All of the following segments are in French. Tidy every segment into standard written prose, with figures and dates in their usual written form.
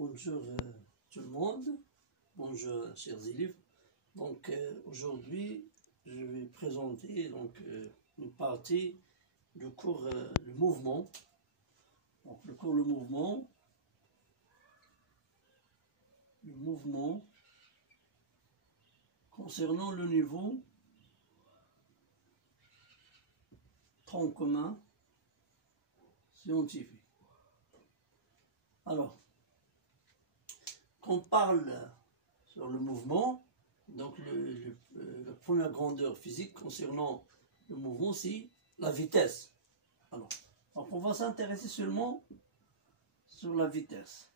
Bonjour tout le monde, bonjour chers élèves. Donc aujourd'hui je vais présenter une partie du cours le mouvement. Donc le cours le mouvement concernant le niveau tronc commun scientifique. Alors, quand on parle sur le mouvement, donc la première grandeur physique concernant le mouvement, c'est la vitesse. Alors, donc on va s'intéresser seulement sur la vitesse.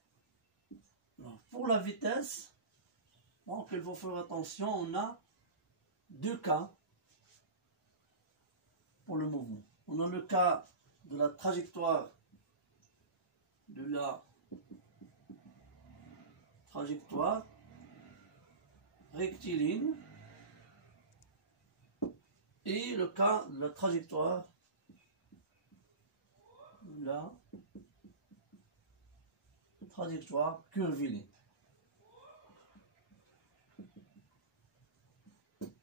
Alors, pour la vitesse, donc il faut faire attention, on a deux cas pour le mouvement. On a le cas de la trajectoire rectiligne et le cas de la trajectoire curviligne.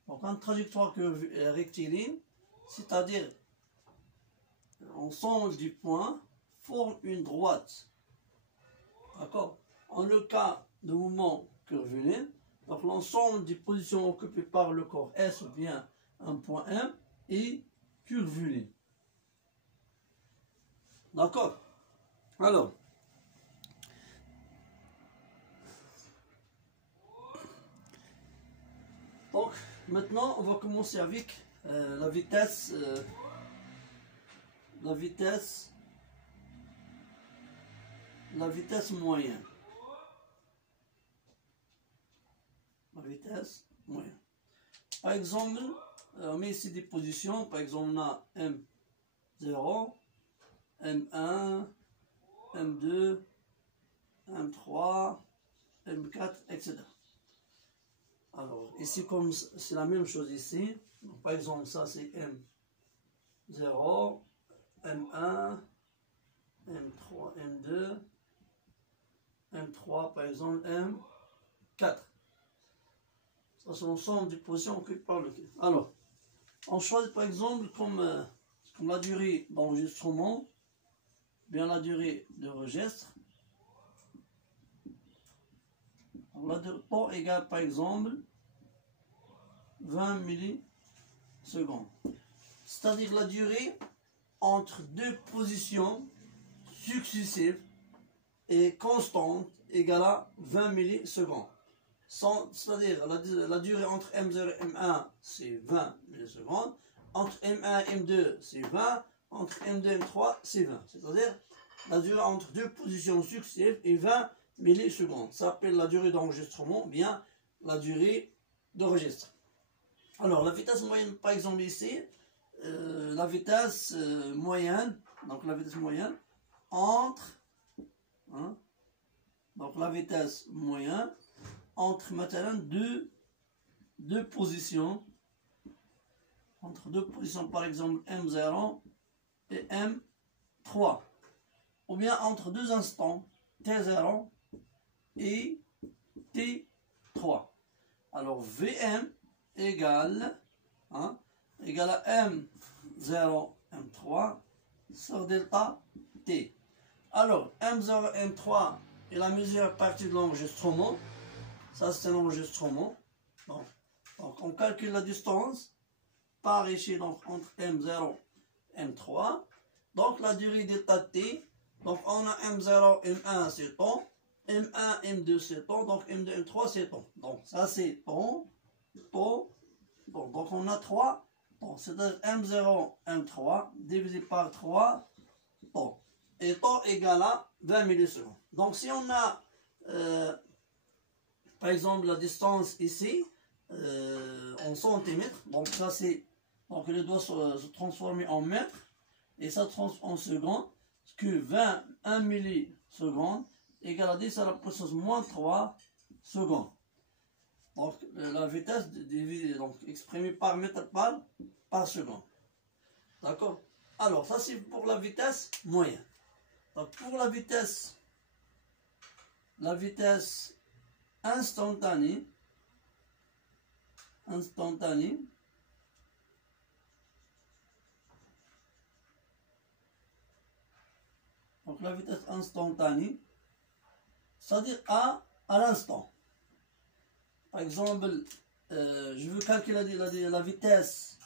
Donc une trajectoire rectiligne, c'est-à-dire l'ensemble du point forme une droite. D'accord? En le cas de mouvement curviligne, donc l'ensemble des positions occupées par le corps S ou bien un point M est curviligne. D'accord? Alors, donc maintenant on va commencer avec la vitesse moyenne. La vitesse moyenne. Par exemple, on met ici des positions. Par exemple, on a M0, M1, M2, M3, M4, etc. Alors, ici, comme c'est la même chose ici. Donc, par exemple, ça c'est M0, M1, M3, M2, M3, par exemple, M4. Ça, c'est l'ensemble des positions occupées par le quai. Alors, on choisit par exemple comme la durée d'enregistrement, bien la durée de registre. La durée de temps égale par exemple 20 millisecondes. C'est-à-dire la durée entre deux positions successives et constante égale à 20 millisecondes. C'est-à-dire la durée entre M0 et M1 c'est 20 millisecondes, entre M1 et M2 c'est 20, entre M2 et M3 c'est 20. C'est-à-dire la durée entre deux positions successives est 20 millisecondes. Ça s'appelle la durée d'enregistrement, bien la durée de registre. Alors la vitesse moyenne, par exemple ici, la vitesse moyenne, donc la vitesse moyenne entre, donc la vitesse moyenne entre maintenant deux positions, entre deux positions par exemple M0 et M3, ou bien entre deux instants T0 et T3. Alors Vm égale à M0, M3 sur delta T. Alors M0, M3 est la mesure à partir de l'enregistrement. Ça c'est l'enregistrement. Donc on calcule la distance par ici donc entre M0 et M3. Donc la durée delta T. Donc on a M0, M1 c'est temps. M1, M2 c'est temps. Donc M2, M3 c'est temps. Donc ça c'est temps. Donc on a 3 temps. C'est-à-dire M0, M3 divisé par 3 temps. Et temps égale à 20 millisecondes. Donc si on a par exemple la distance ici en centimètres, donc ça c'est, donc il doit se transformer en mètres et ça transforme en secondes, ce que 21 millisecondes égale à 10 à la puissance moins 3 secondes. Donc la vitesse donc exprimée par mètre par seconde. D'accord? Alors ça c'est pour la vitesse moyenne. Donc pour la vitesse la vitesse instantanée, donc la vitesse instantanée, c'est-à-dire à l'instant. Par exemple, je veux calculer la vitesse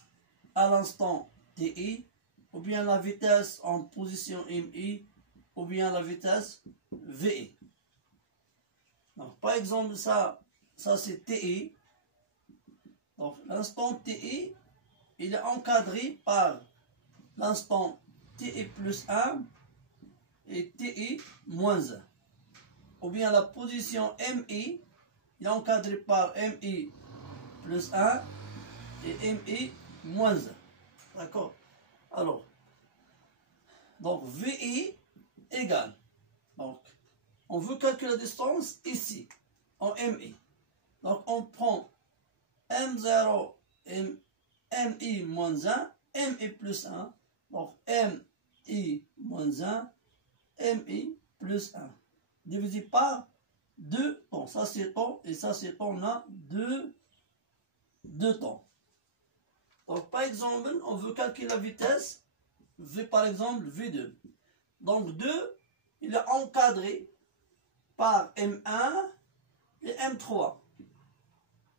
à l'instant ti, ou bien la vitesse en position mi, ou bien la vitesse vi. Donc, par exemple, ça c'est ti. Donc l'instant ti, il est encadré par l'instant ti plus 1 et ti moins 1. Ou bien la position mi, il est encadré par mi plus 1 et mi moins 1. D'accord? Alors, donc vi égale, donc on veut calculer la distance ici en mi. Donc on prend m0 mi moins 1, mi plus 1, donc mi moins 1, mi plus 1, divisé par 2 temps. Ça c'est temps et ça c'est temps, on a deux temps. Donc par exemple, on veut calculer la vitesse, par exemple V2. Donc 2, il est encadré par M1 et M3.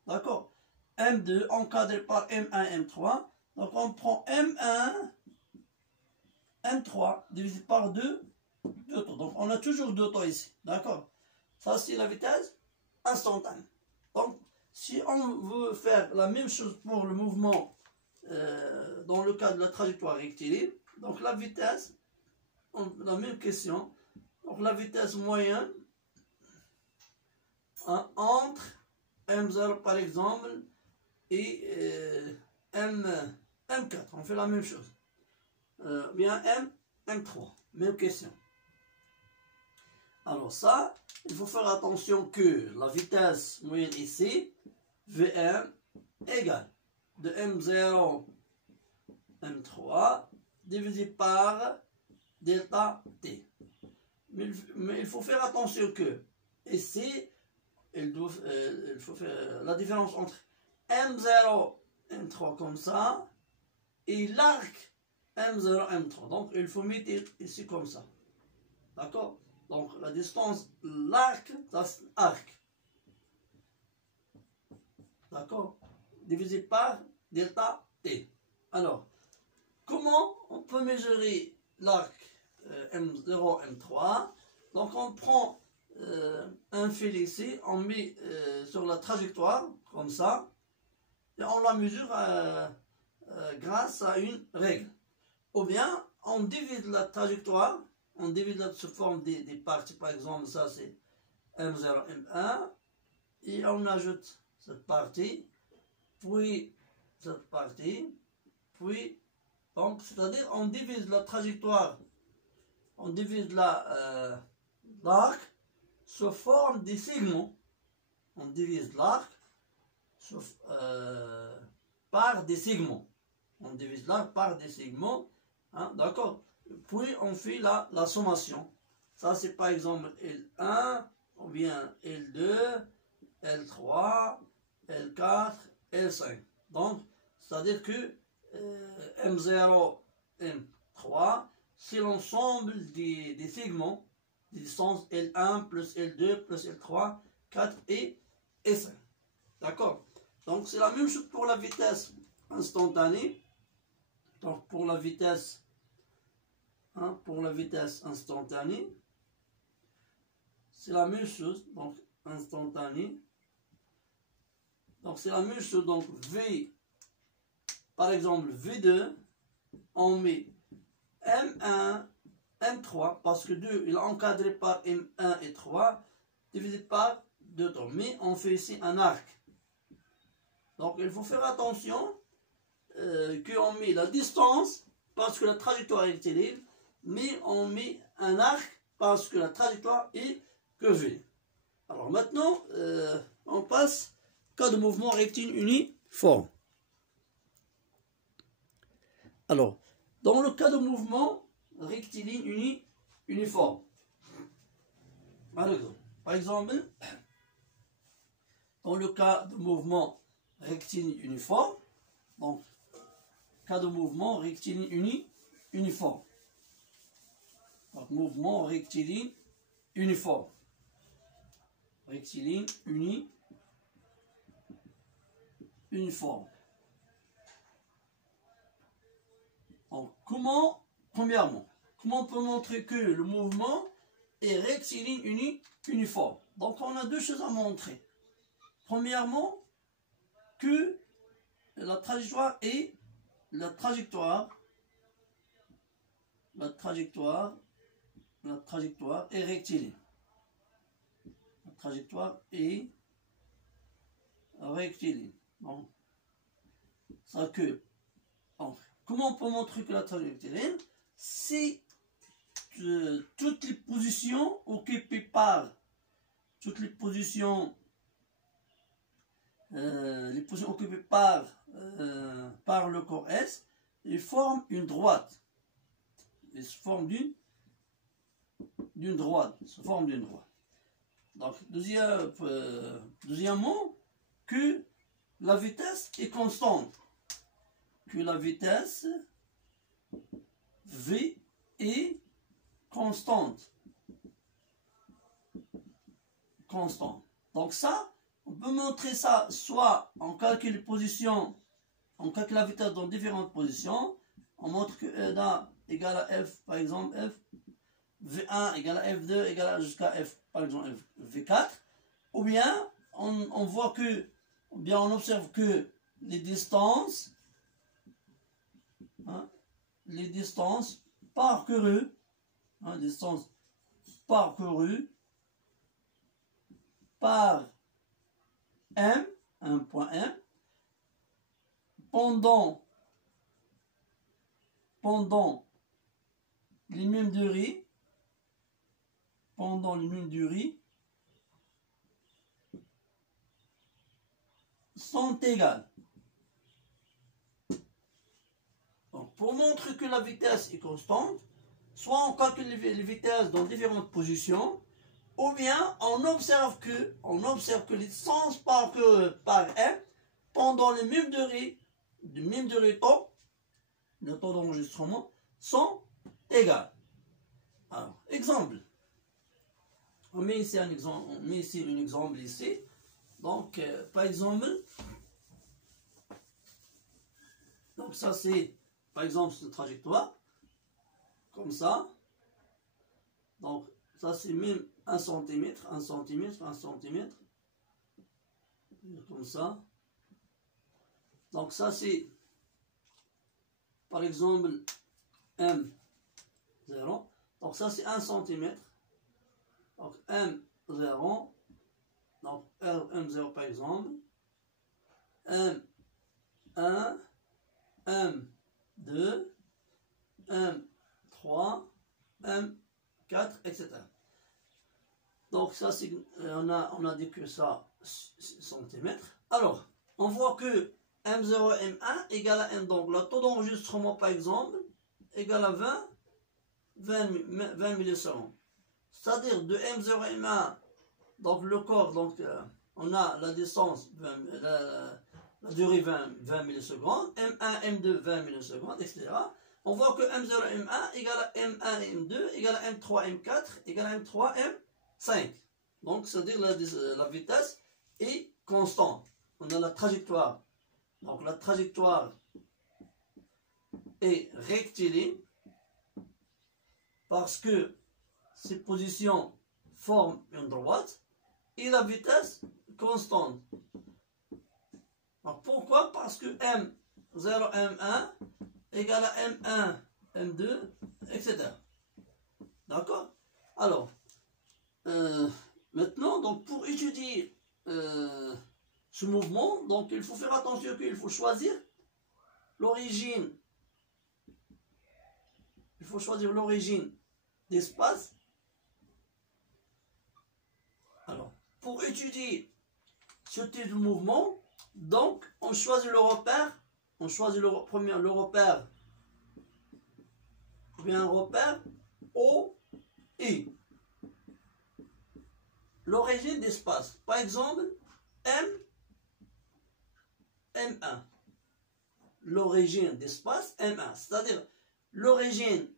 D'accord? M2 encadré par M1 et M3. Donc on prend M1, M3 divisé par 2 temps. Donc on a toujours 2 temps ici. D'accord? Ça c'est la vitesse instantanée. Donc si on veut faire la même chose pour le mouvement dans le cas de la trajectoire rectiligne, donc la vitesse, la même question, donc la vitesse moyenne entre M0 par exemple et M4, on fait la même chose, bien M3, même question. Alors ça, il faut faire attention que la vitesse moyenne ici, Vm égale de M0 M3 divisé par delta T. Mais il faut faire attention que ici, il faut faire la différence entre M0 M3 comme ça et l'arc M0 M3. Donc il faut mettre ici comme ça. D'accord? Donc la distance, l'arc, ça c'est arc. D'accord? Divisé par delta T. Alors, comment on peut mesurer l'arc M0, M3? Donc on prend un fil ici, on met sur la trajectoire, comme ça, et on la mesure grâce à une règle. Ou bien, on divise la trajectoire, on divise sous forme des parties, par exemple, ça c'est M0, M1, et on ajoute cette partie, puis cette partie, puis, donc, c'est-à-dire on divise la trajectoire, on divise l'arc sous forme des segments, on divise l'arc par des segments, on divise l'arc par des segments, hein, d'accord, puis on fait la sommation, ça c'est par exemple L1, ou bien L2, L3, L4, L5. Donc, c'est-à-dire que M0, M3, c'est l'ensemble des segments, des distances L1 plus L2 plus L3, 4 et 5. D'accord? Donc, c'est la même chose pour la vitesse instantanée. Donc, pour la vitesse instantanée, c'est la même chose. Donc, instantanée. Donc c'est la même chose, donc V, par exemple V2, on met M1, M3, parce que 2 il est encadré par M1 et 3, divisé par 2 temps. Mais on fait ici un arc. Donc il faut faire attention qu'on met la distance, parce que la trajectoire est rectiligne, mais on met un arc, parce que la trajectoire est curvée. Alors maintenant, on passe cas de mouvement rectiligne uniforme. Alors, dans le cas de mouvement rectiligne uniforme, par exemple, Par exemple, dans le cas de mouvement rectiligne uniforme, donc, cas de mouvement rectiligne uniforme. Donc, mouvement rectiligne uniforme. Rectiligne uniforme. Donc, premièrement, comment on peut montrer que le mouvement est rectiligne uniforme? Donc, on a deux choses à montrer. Premièrement, que la trajectoire est la trajectoire est rectiligne. La trajectoire est rectiligne. Donc, ça que. Donc, comment on peut montrer que la trajectoire est rectiligne? Si toutes les positions occupées par les positions occupées par le corps S, ils forment une droite. Ils se forment d'une droite. Donc, deuxièmement, que la vitesse est constante. Que la vitesse V est constante. Donc ça, on peut montrer ça soit on calcule les positions, on calcule la vitesse dans différentes positions. On montre que E1 égale à F, par exemple F, V1 égale à F2 égale à jusqu'à F, par exemple V4. Ou bien on voit que, ou bien on observe que les distances parcourues, par M, un point M, pendant les mêmes durées, sont égales. Donc, pour montrer que la vitesse est constante, soit on calcule les vitesses dans différentes positions, ou bien on observe que les distances parcourues par M pendant les mêmes durées de temps, le temps d'enregistrement, sont égales. Alors, exemple. On met ici un exemple, ici. Donc, par exemple, donc ça c'est, par exemple, cette trajectoire, comme ça. Donc, ça c'est même 1 cm, comme ça. Donc ça c'est, par exemple, M0. Donc ça c'est 1 cm. Donc M0. Donc M0 par exemple. M1, M2, M3, M4, etc. Donc ça c'est, on a dit que ça cm. Alors, on voit que M0 et M1 égale à M. Donc le taux d'enregistrement par exemple égale à 20 millisecondes. C'est-à-dire de M0 et M1, donc le corps, donc on a la distance, la durée 20 millisecondes, M1, M2, 20 millisecondes, etc. On voit que M0 et M1 égale à M1 et M2 égale à M3, M4 égale à M3, M5. Donc c'est-à-dire la vitesse est constante. On a la trajectoire. Donc la trajectoire est rectiligne parce que ces positions forment une droite et la vitesse constante. Alors pourquoi? Parce que M0, M1 égale à M1, M2, etc. D'accord? Alors, maintenant, donc pour étudier ce mouvement, donc il faut faire attention qu'il faut choisir l'origine. Il faut choisir l'origine d'espace. Alors, pour étudier ce type de mouvement, donc on choisit le repère. On choisit le repère, ou bien un repère O, I. l'origine d'espace. Par exemple, M1. L'origine d'espace M1. C'est-à-dire l'origine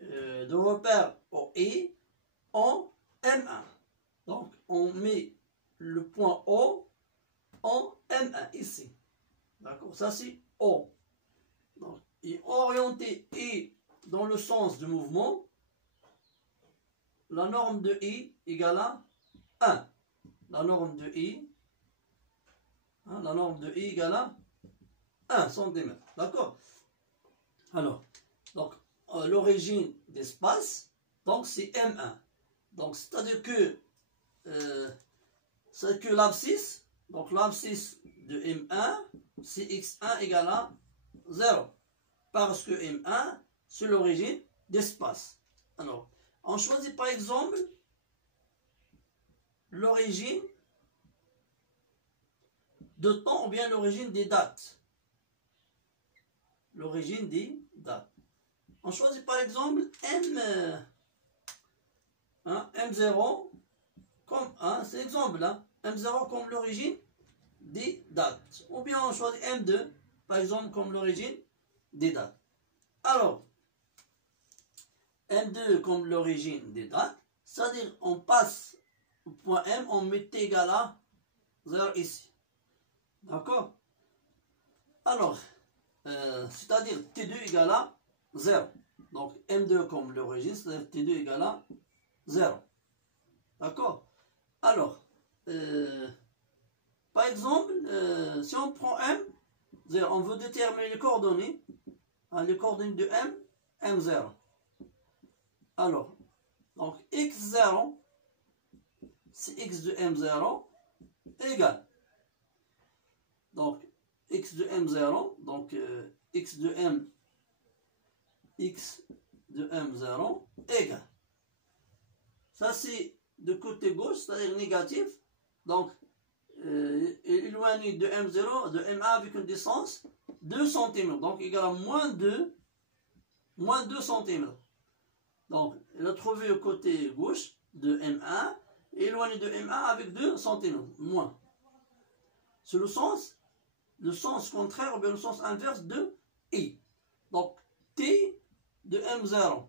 de repère OI en M1. Donc, on met le point O en M1 ici. D'accord? Ça, c'est O. Donc, et orienté I dans le sens du mouvement, la norme de I égale à 1. La norme de I, la norme de I égale à 1 cm. D'accord? Alors, donc, l'origine d'espace, donc c'est M1. Donc, c'est-à-dire que l'abscisse, donc l'abscisse de M1, c'est X1 égale à 0. Parce que M1, c'est l'origine d'espace. Alors, on choisit par exemple l'origine de temps ou bien l'origine des dates. L'origine des dates. On choisit par exemple M0 comme c'est l'exemple M0 comme l'origine des dates. Ou bien on choisit M2 par exemple comme l'origine des dates. Alors, M2 comme l'origine des dates, c'est-à-dire on passe au point M, on met T égale à 0 ici. D'accord? Alors, c'est-à-dire T2 égale à 0. Donc M2 comme l'origine, c'est-à-dire T2 égale à 0. D'accord? Alors, par exemple, si on prend M, 0, on veut déterminer les coordonnées. Les coordonnées de M, M0. Alors, donc X0, c'est X de M0 égale. Donc, X de M0, donc X de M0 égale. Ça, c'est de côté gauche, c'est-à-dire négatif. Donc, éloigné de M0, de M1 avec une distance 2 cm. Donc, égal à moins 2 cm. Donc, il a trouvé le côté gauche de M1, éloigné de M1 avec 2 cm, moins. C'est le sens contraire ou bien le sens inverse de I. Donc, T de M0,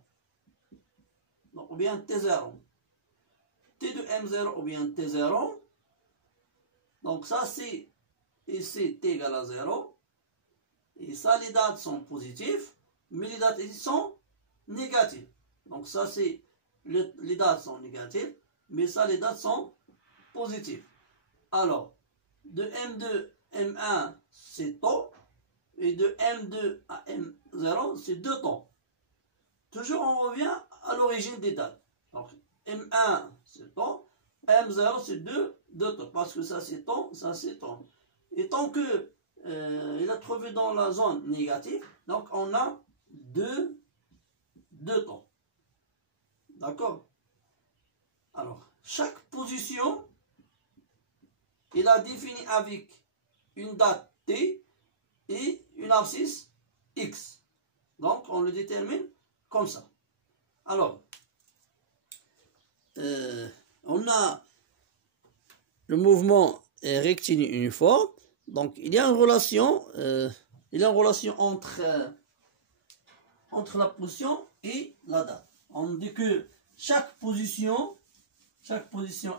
donc, ou bien T0. T de M0 ou bien T0. Donc, ça, c'est ici T égale à 0. Et ça, les dates sont positives, mais les dates ici sont négatives. Donc ça, c'est les dates sont négatives, mais ça, les dates sont positives. Alors, de M2 M1, c'est temps, et de M2 à M0, c'est 2 temps. Toujours, on revient à l'origine des dates. Donc, M1, c'est temps, M0, c'est 2 temps, parce que ça, c'est temps, ça, c'est temps. Et tant que il a trouvé dans la zone négative, donc on a 2 temps. D'accord? Alors, chaque position, il a défini avec une date T et une abscisse X. Donc, on le détermine comme ça. Alors, on a le mouvement rectiligne uniforme. Donc, il y a une relation, entre la position et la date. On dit que chaque position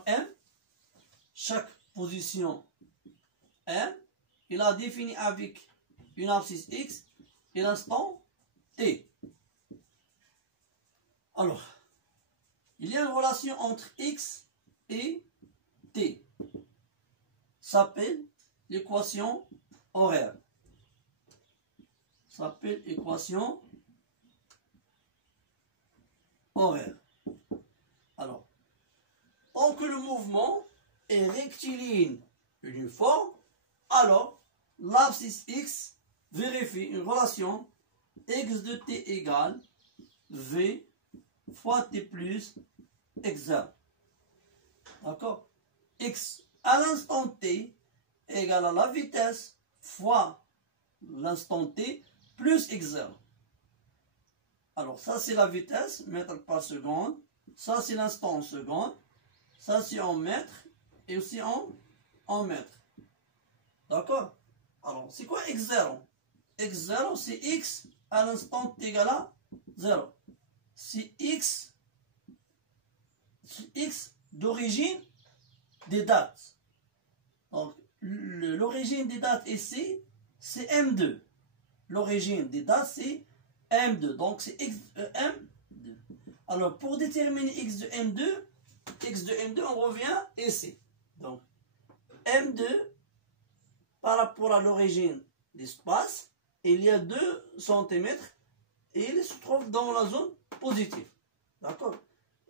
M, il a défini avec une abscisse X et l'instant T. Alors, il y a une relation entre X et T. Ça s'appelle l'équation horaire. Ça s'appelle équation horaire. Alors, tant que le mouvement est rectiligne uniforme, alors l'abscisse X vérifie une relation X de T égale V fois T plus X0. D'accord? X à l'instant T égale à la vitesse fois l'instant T plus X0. Alors ça c'est la vitesse, mètres par seconde. Ça c'est l'instant en seconde. Ça c'est en mètres et aussi en mètres. D'accord? Alors, c'est quoi x0? x0, c'est x à l'instant t égal à 0. C'est x d'origine des dates. Donc, l'origine des dates ici, c'est M2. L'origine des dates, c'est M2. Donc, c'est x de M2. Alors, pour déterminer x de M2, on revient ici. Donc, M2, par rapport à l'origine d'espace, il y a 2 cm et il se trouve dans la zone positive. D'accord?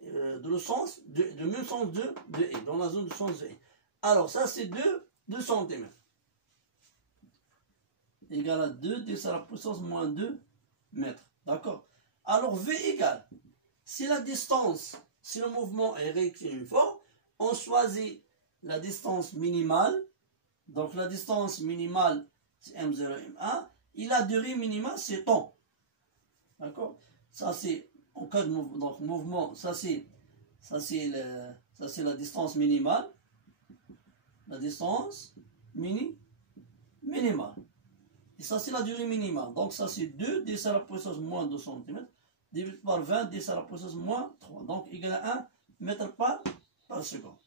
De même sens de E, dans la zone de sens de E. Alors, ça, c'est 2 cm. Égal à 2 10 à la puissance moins 2 mètres. D'accord? Alors, V égale, si la distance, si le mouvement est rectiliforme, on choisit la distance minimale. Donc, la distance minimale, c'est M0 et M1. Et la durée minimale, c'est temps. D'accord? Ça, c'est en cas de mouvement, ça c'est la distance minimale. La distance minimale. Et ça, c'est la durée minimale. Donc, ça, c'est 2 10 à la puissance moins 2 cm divisé par 20 10 à la puissance moins 3. Donc, égal à 1 mètre par seconde.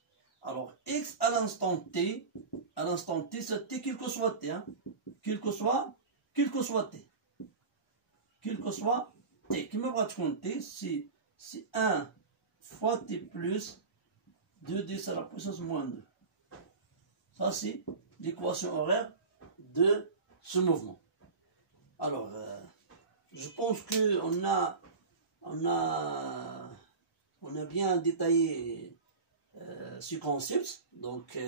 Alors, x à l'instant t, c'est t quel que soit t, hein, quel que soit t. Quel que soit t. Qui me va te compter, c'est 1 fois t plus 2 10 à la puissance moins 2. Ça, c'est l'équation horaire de ce mouvement. Alors, je pense qu'on a bien détaillé ce concept. Donc,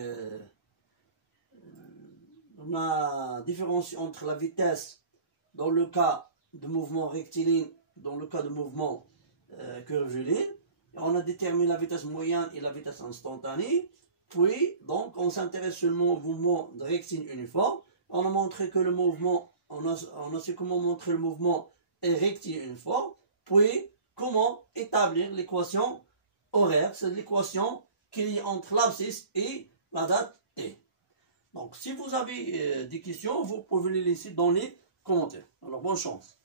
on a différencié entre la vitesse dans le cas de mouvement rectiligne, dans le cas de mouvement curviligne. On a déterminé la vitesse moyenne et la vitesse instantanée. Puis, donc, on s'intéresse seulement au mouvement de rectiligne uniforme. On a montré que le mouvement, on a su comment montrer le mouvement est rectiligne uniforme. Puis, comment établir l'équation horaire. C'est l'équation qui est entre l'abscisse et la date T. Donc, si vous avez des questions, vous pouvez les laisser dans les commentaires. Alors, bonne chance.